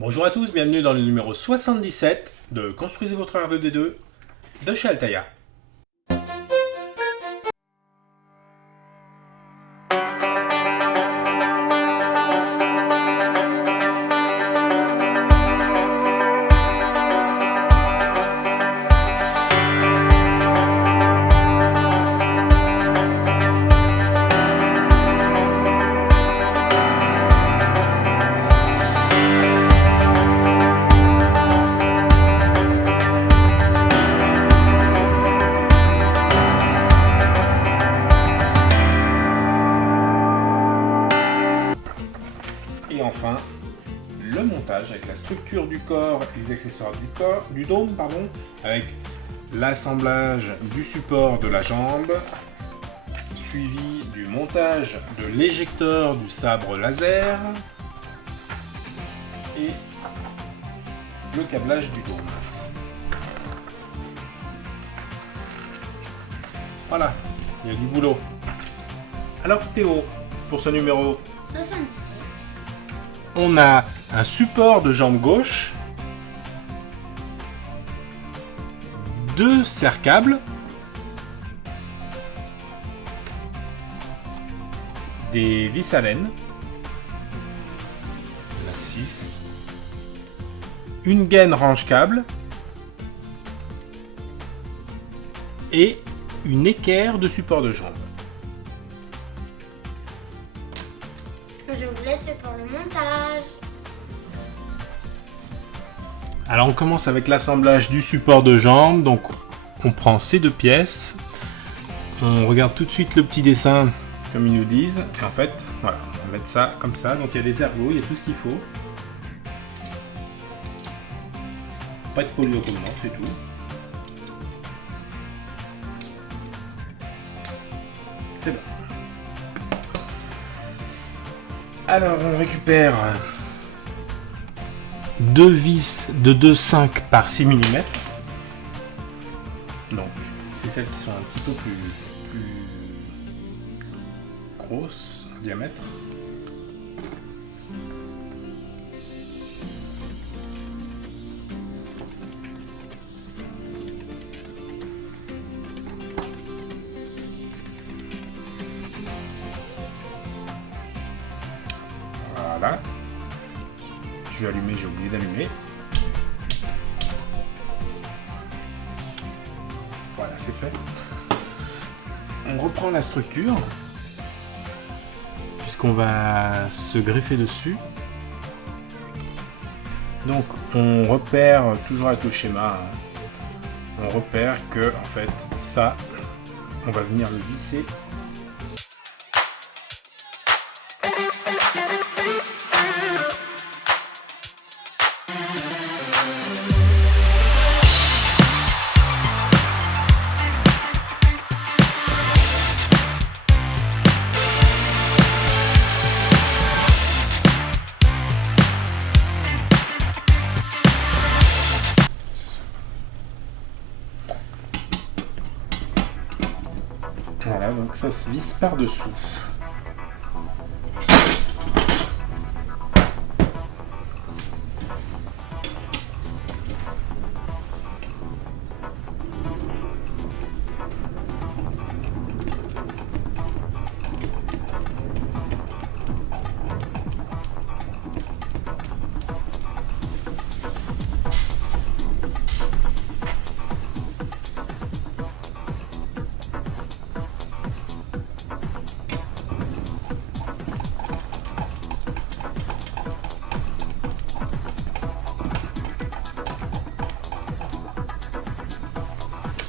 Bonjour à tous, bienvenue dans le numéro 77 de Construisez votre R2D2 de chez Altaïa. Et enfin, le montage avec la structure du corps et les accessoires du dôme, avec l'assemblage du support de la jambe, suivi du montage de l'éjecteur du sabre laser et le câblage du dôme. Voilà, il y a du boulot. Alors Théo, pour ce numéro 77. on a un support de jambe gauche, 2 serre-câbles, des vis à laine, la 6, une gaine range-câble et une équerre de support de jambe. Je vous laisse pour le montage. Alors on commence avec l'assemblage du support de jambe. Donc on prend ces 2 pièces, on regarde tout de suite le petit dessin comme ils nous disent, et en fait voilà, on va mettre ça comme ça. Donc il y a les ergots, il y a tout ce qu'il faut. Pas de polycommande, c'est tout. C'est bon. Alors on récupère 2 vis de 2,5 par 6 mm. Donc c'est celles qui sont un petit peu plus grosses en diamètre. Voilà. Je vais allumer, j'ai oublié d'allumer. Voilà, c'est fait. On reprend la structure, puisqu'on va se greffer dessus. Donc on repère, toujours avec le schéma, on repère que en fait ça, on va venir le visser. Voilà, donc ça se visse par-dessous.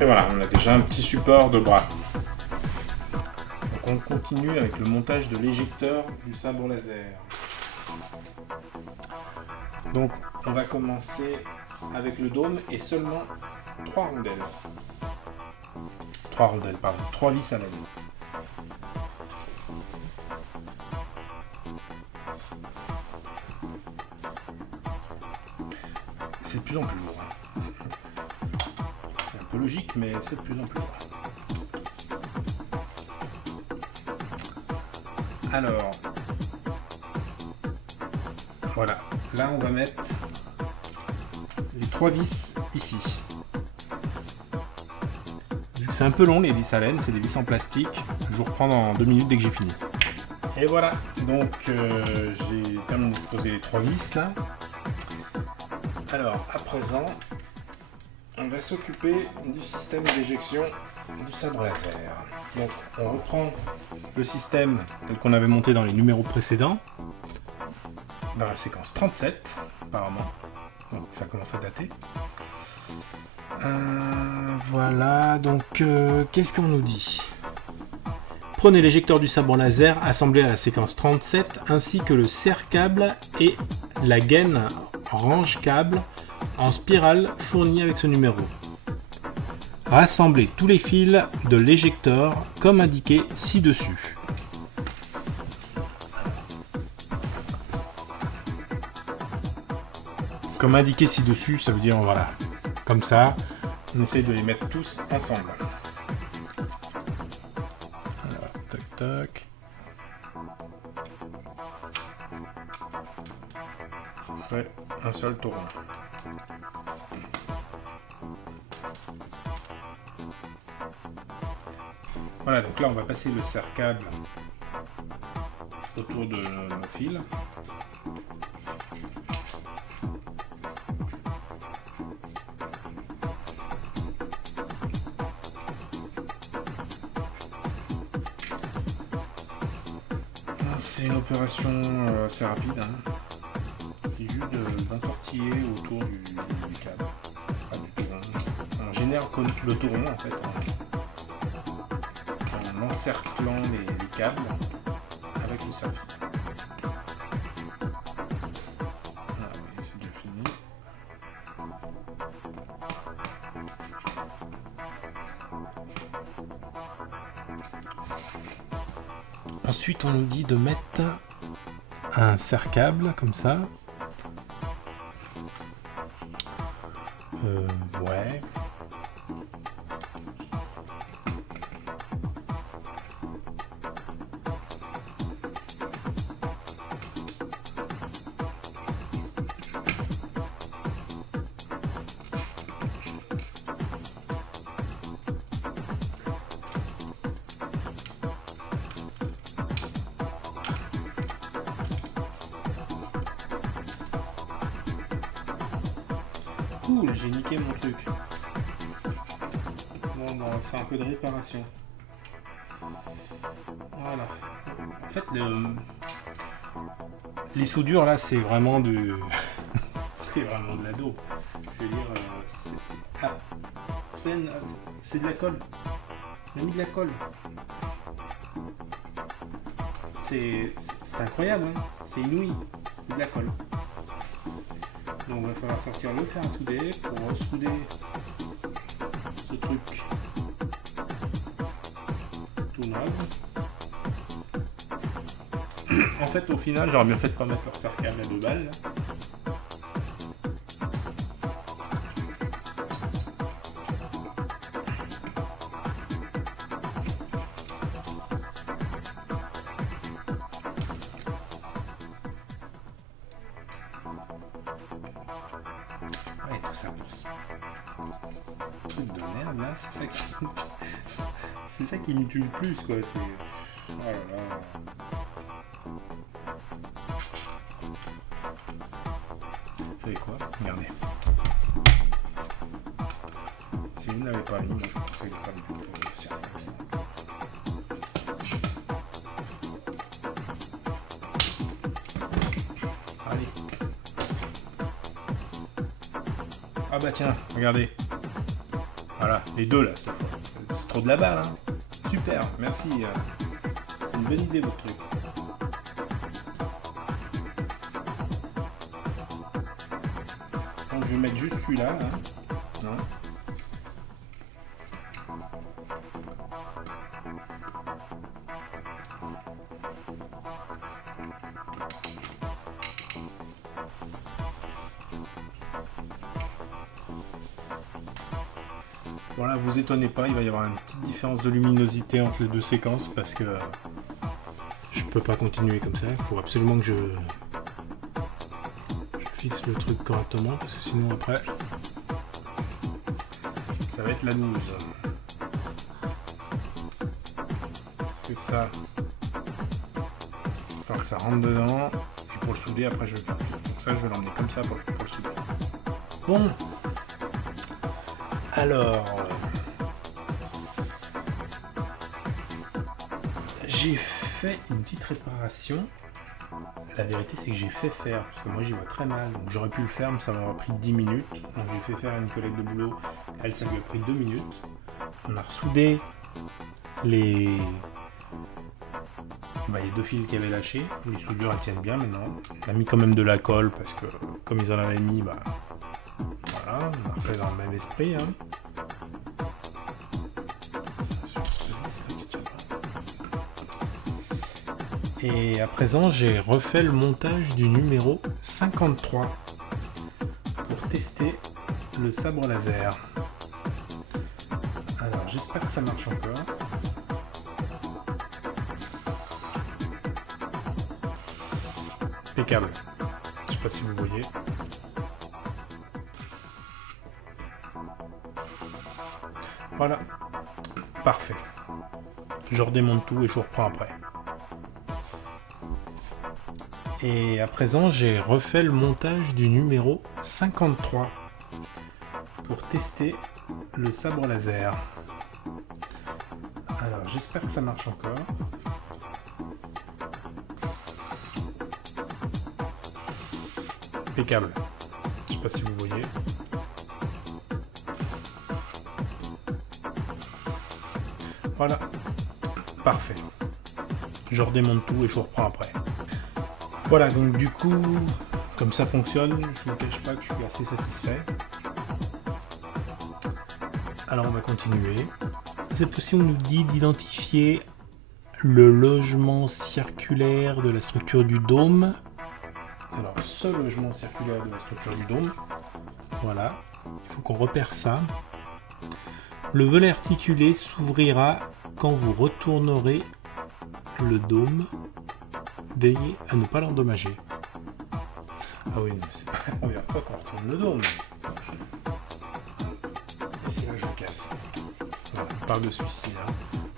Et voilà, on a déjà un petit support de bras. Donc on continue avec le montage de l'éjecteur du sabre laser. Donc on va commencer avec le dôme et seulement 3 rondelles. 3 rondelles, pardon, 3 vis à laine. C'est de plus en plus lourd. C'est un peu logique, mais c'est de plus en plus lourd. Alors, voilà, là on va mettre les 3 vis ici. Vu que c'est un peu long les vis à laine, c'est des vis en plastique, je vous reprends dans 2 minutes dès que j'ai fini. Et voilà, donc j'ai terminé de poser les 3 vis là. Alors à présent, on va s'occuper du système d'éjection du sabre laser. Donc on reprend le système tel qu'on avait monté dans les numéros précédents, dans la séquence 37 apparemment, donc ça commence à dater. Voilà, donc qu'est-ce qu'on nous dit? Prenez l'éjecteur du sabre laser assemblé à la séquence 37 ainsi que le serre-câble et la gaine range-câble en spirale fournie avec ce numéro. Rassemblez tous les fils de l'éjecteur comme indiqué ci-dessus. Comme indiqué ci-dessus, ça veut dire voilà, comme ça, on essaye de les mettre tous ensemble. Alors, tac tac. Ouais, un seul tour. Voilà, donc là on va passer le serre-câble autour de nos fils. C'est une opération assez rapide, hein. Il suffit juste d'entortiller autour du câble, enfin, du touron. On génère le touron en fait, en encerclant les câbles avec le saphir. Voilà, c'est déjà fini. Ensuite, on nous dit de mettre un serre-câble comme ça. Ouais. Cool, j'ai niqué mon truc. Bon, on va se faire un peu de réparation. Voilà. En fait, les soudures là, c'est vraiment de... c'est vraiment de la dope. Je veux dire, c'est à peine... C'est de la colle. On a mis de la colle. C'est incroyable, hein. C'est inouï. C'est de la colle. Donc il va falloir sortir le fer à souder pour ressouder ce truc tout naze. En fait au final j'aurais bien fait de pas mettre leur serre-câble à 2 balles. Ouais, tout ça pour ce truc de merde là, c'est ça qui me tue le plus quoi. Oh là là. Vous savez quoi? Regardez. Si vous ne l'avez pas mis, moi je vous conseille de pas le Serre-Flex. Allez. Ah bah tiens, regardez. Voilà, les deux là, cette fois. C'est trop de la balle, hein. Super, merci. C'est une bonne idée votre truc. Donc je vais mettre juste celui-là. Hein. Non. Voilà, vous étonnez pas, il va y avoir une petite différence de luminosité entre les deux séquences parce que je peux pas continuer comme ça. Il faut absolument que je fixe le truc correctement parce que sinon après ça va être la loose. Parce que ça, il va falloir que ça rentre dedans et pour le souder après je vais le faire. Donc ça je vais l'emmener comme ça pour le souder. Bon, alors j'ai fait une petite réparation. La vérité c'est que j'ai fait faire, parce que moi j'y vois très mal, donc j'aurais pu le faire mais ça m'aurait pris 10 minutes. Donc j'ai fait faire à une collègue de boulot, elle ça lui a pris 2 minutes. On a ressoudé les 2 fils qui avaient lâché, les soudures elles tiennent bien maintenant. On a mis quand même de la colle parce que comme ils en avaient mis, voilà, on a refait dans le même esprit. Et à présent, j'ai refait le montage du numéro 53 pour tester le sabre laser. Alors, j'espère que ça marche encore. Impeccable. Je sais pas si vous voyez. Voilà. Parfait. Je redémonte tout et je vous reprends après. Et à présent, j'ai refait le montage du numéro 53 pour tester le sabre laser. Alors, j'espère que ça marche encore. Impeccable. Je sais pas si vous voyez. Voilà. Parfait. Je redémonte tout et je vous reprends après. Voilà, donc du coup, comme ça fonctionne, je ne vous cache pas que je suis assez satisfait. Alors on va continuer. Cette fois-ci, on nous dit d'identifier le logement circulaire de la structure du dôme. Alors, ce logement circulaire de la structure du dôme, voilà, il faut qu'on repère ça. Le volet articulé s'ouvrira quand vous retournerez le dôme. Veillez à ne pas l'endommager. Ah oui, mais c'est pas la première fois qu'on retourne le dôme. Et c'est là que je le casse. Voilà, on parle de celui-ci.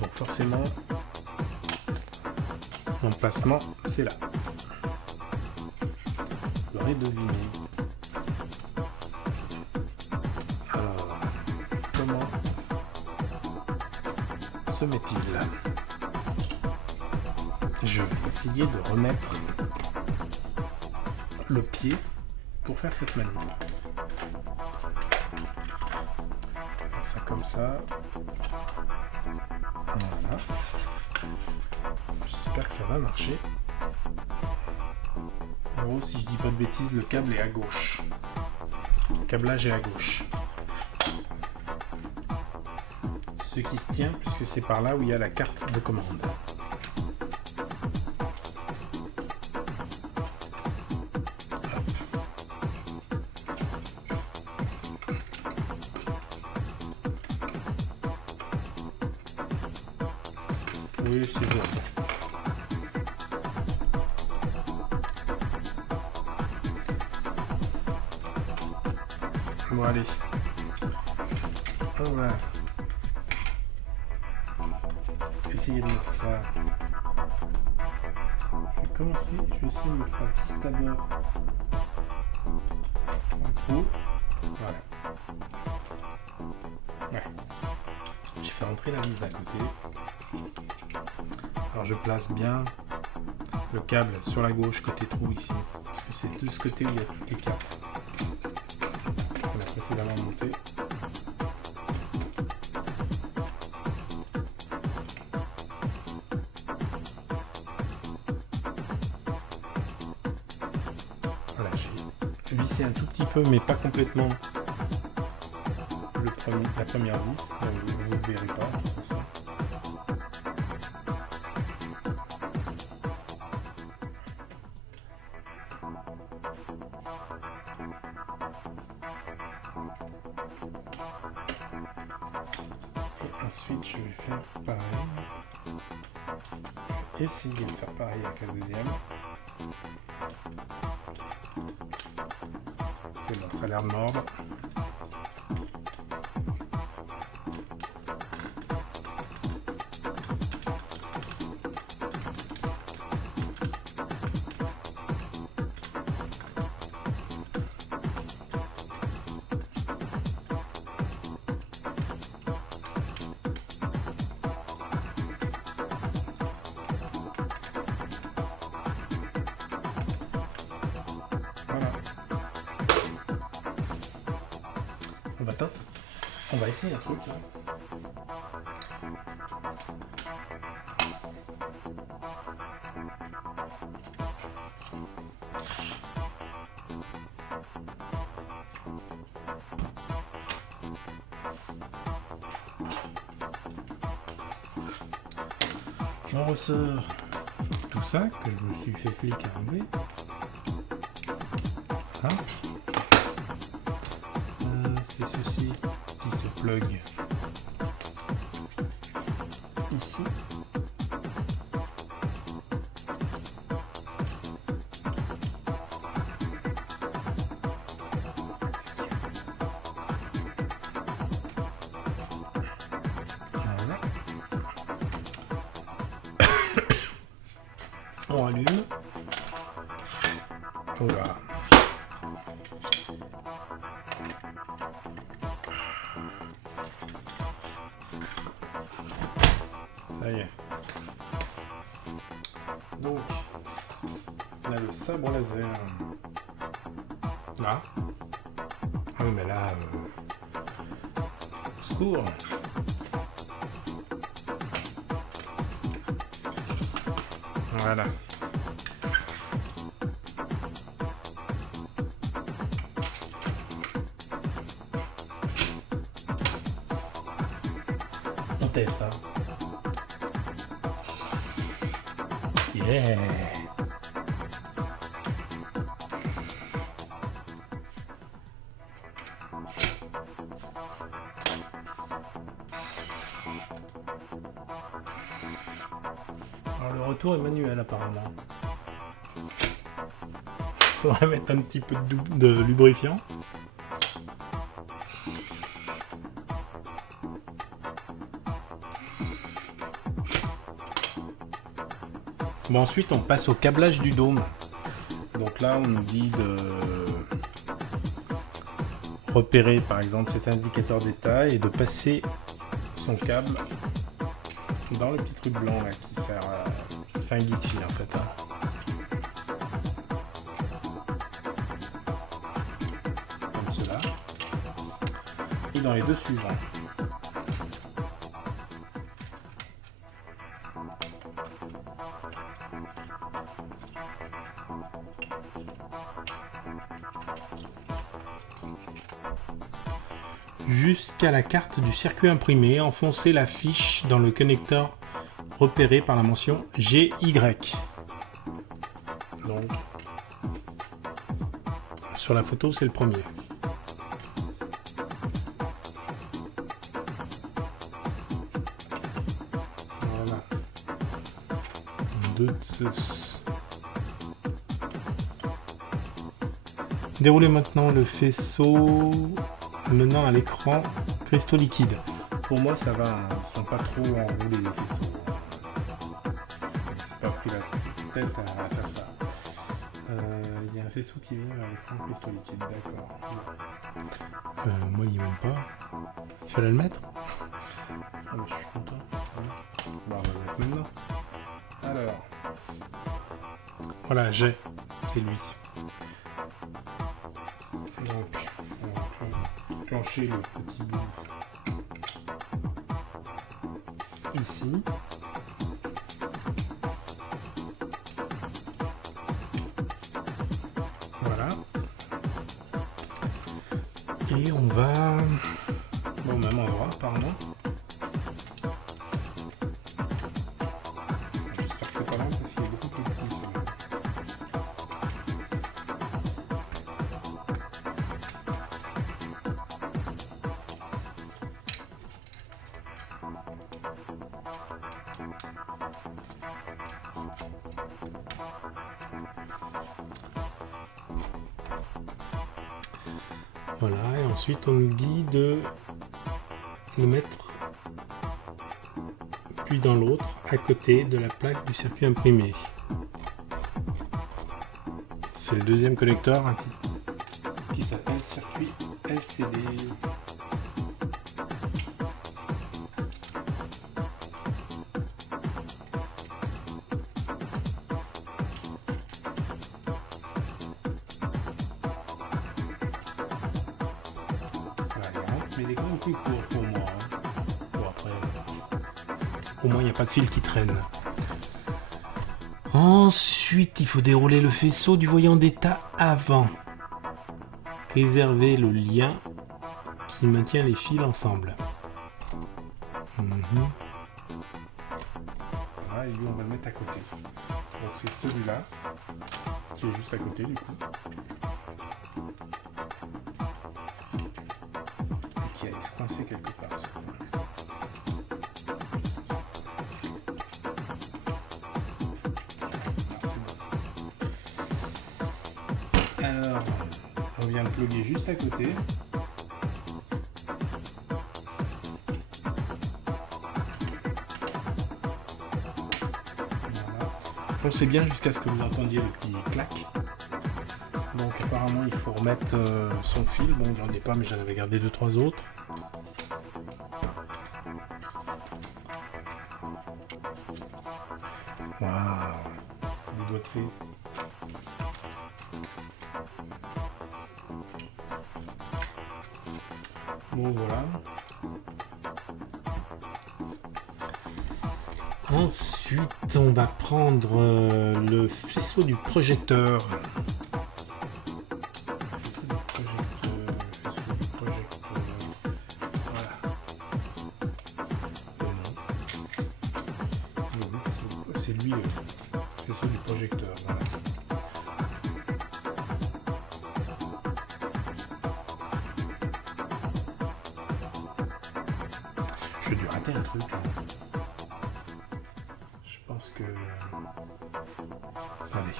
Donc forcément, l'emplacement, c'est là. Vous l'aurez deviné. Alors, comment se met-il ? Je vais essayer de remettre le pied pour faire cette manœuvre. Faire ça comme ça. Voilà. J'espère que ça va marcher. En gros, si je dis pas de bêtises, le câble est à gauche. Le câblage est à gauche. Ce qui se tient, puisque c'est par là où il y a la carte de commande. Oui, c'est bon. Bon, allez. On va essayer de mettre ça. Je vais essayer de mettre la vis d'abord en gros. Voilà. Ouais. J'ai fait rentrer la vis d'un côté. Alors je place bien le câble sur la gauche côté trou ici, parce que c'est de ce côté où il y a toutes les cartes qu'on a précédemment montées. Voilà, j'ai vissé un tout petit peu, mais pas complètement la première vis, donc vous ne verrez pas de toute façon. Ensuite, je vais faire pareil. Essayer de faire pareil avec la deuxième. C'est bon, ça a l'air de mordre. On va essayer un truc là. On ressort tout ça que je me suis fait flic à enlever. Hein? C'est ceci qui se plug ici. Voilà. On allume. Voilà. Ça y est. Donc, on a le sabre laser. Là. Ah oui, mais là, au secours. Voilà. On teste, hein. Yeah. Alors le retour est manuel apparemment. Faudrait mettre un petit peu de lubrifiant. Bon, ensuite on passe au câblage du dôme. Donc là on nous dit de repérer par exemple cet indicateur d'état et de passer son câble dans le petit truc blanc là qui sert à... C'est un guide fil en fait. Hein. Comme cela. Et dans les deux suivants. Jusqu'à la carte du circuit imprimé, enfoncez la fiche dans le connecteur repéré par la mention GY. Donc, sur la photo, c'est le premier. Voilà. Déroulez maintenant le faisceau menant à l'écran cristaux liquides. Pour moi ça va, hein. Ils sont pas trop enroulés les faisceaux. J'ai pas pris la tête à faire ça. Il y a un faisceau qui vient vers l'écran cristaux liquides, d'accord. Moi il n'y est même pas. Il fallait le mettre. Ah bah je suis content. Ouais. Bon, on va le mettre maintenant. Alors. Voilà, j'ai. C'est lui. Donc, on va enclencher le petit bout ici. Voilà. Et on va au même endroit apparemment. J'espère que c'est pas long parce qu'il est beaucoup plus petit. Voilà, et ensuite on nous dit de le mettre puis dans l'autre à côté de la plaque du circuit imprimé. C'est le deuxième connecteur qui s'appelle circuit LCD. Voilà, mais il est quand même plus court pour moi. Bon, après, au moins il n'y a pas de fil qui traîne. Ensuite, il faut dérouler le faisceau du voyant d'état avant. Réserver le lien qui maintient les fils ensemble. Voilà, et lui, on va le mettre à côté. Donc, c'est celui-là qui est juste à côté, du coup. Et qui allait se coincer quelque part. Alors, on vient le plugger juste à côté. Voilà. Foncez bien jusqu'à ce que vous entendiez le petit clac. Donc apparemment il faut remettre son fil. Bon, j'en ai pas, mais j'en avais gardé 2-3 autres. Waouh, des doigts de fée. Bon, voilà. Ensuite, on va prendre le faisceau du projecteur. Voilà. C'est lui le faisceau du projecteur. Voilà. J'ai dû rater un truc. Je pense que... Attendez.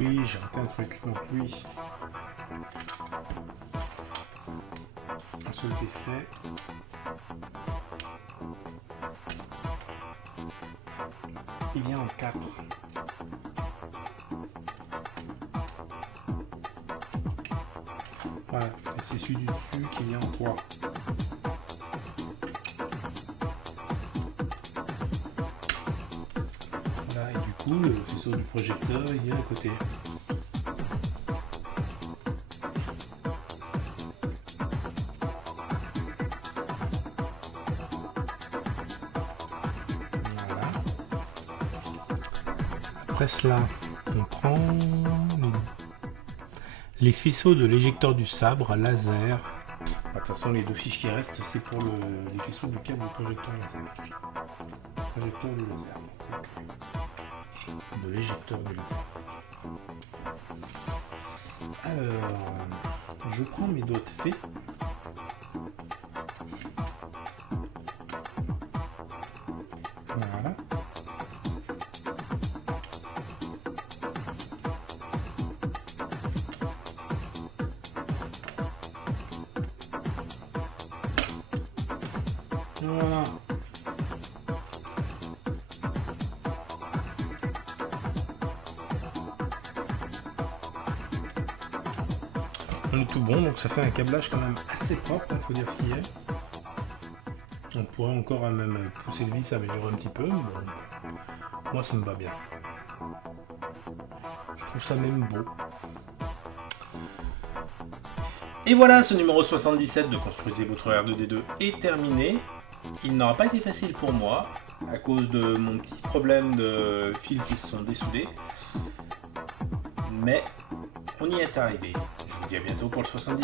Oui, j'ai raté un truc. Donc lui... Un seul effet. Il vient en 4. Voilà. Et c'est celui du dessus qui vient en 3. Voilà, et du coup, le faisceau du projecteur, il vient à côté. Voilà. Après cela, on prend les faisceaux de l'éjecteur du sabre laser. De toute façon, les 2 fiches qui restent, c'est pour les faisceaux du câble du projecteur laser. Projecteur du laser. De l'éjecteur du laser. Alors, je prends mes doigts de fée. Voilà. Voilà. On est tout bon, donc ça fait un câblage quand même assez propre, il faut dire ce qu'il y a. On pourrait encore même pousser le vis, améliorer un petit peu, mais bon, moi ça me va bien. Je trouve ça même beau. Et voilà, ce numéro 77 de Construisez votre R2D2 est terminé. Il n'aura pas été facile pour moi, à cause de mon petit problème de fils qui se sont dessoudés. Mais on y est arrivé. Je vous dis à bientôt pour le 70.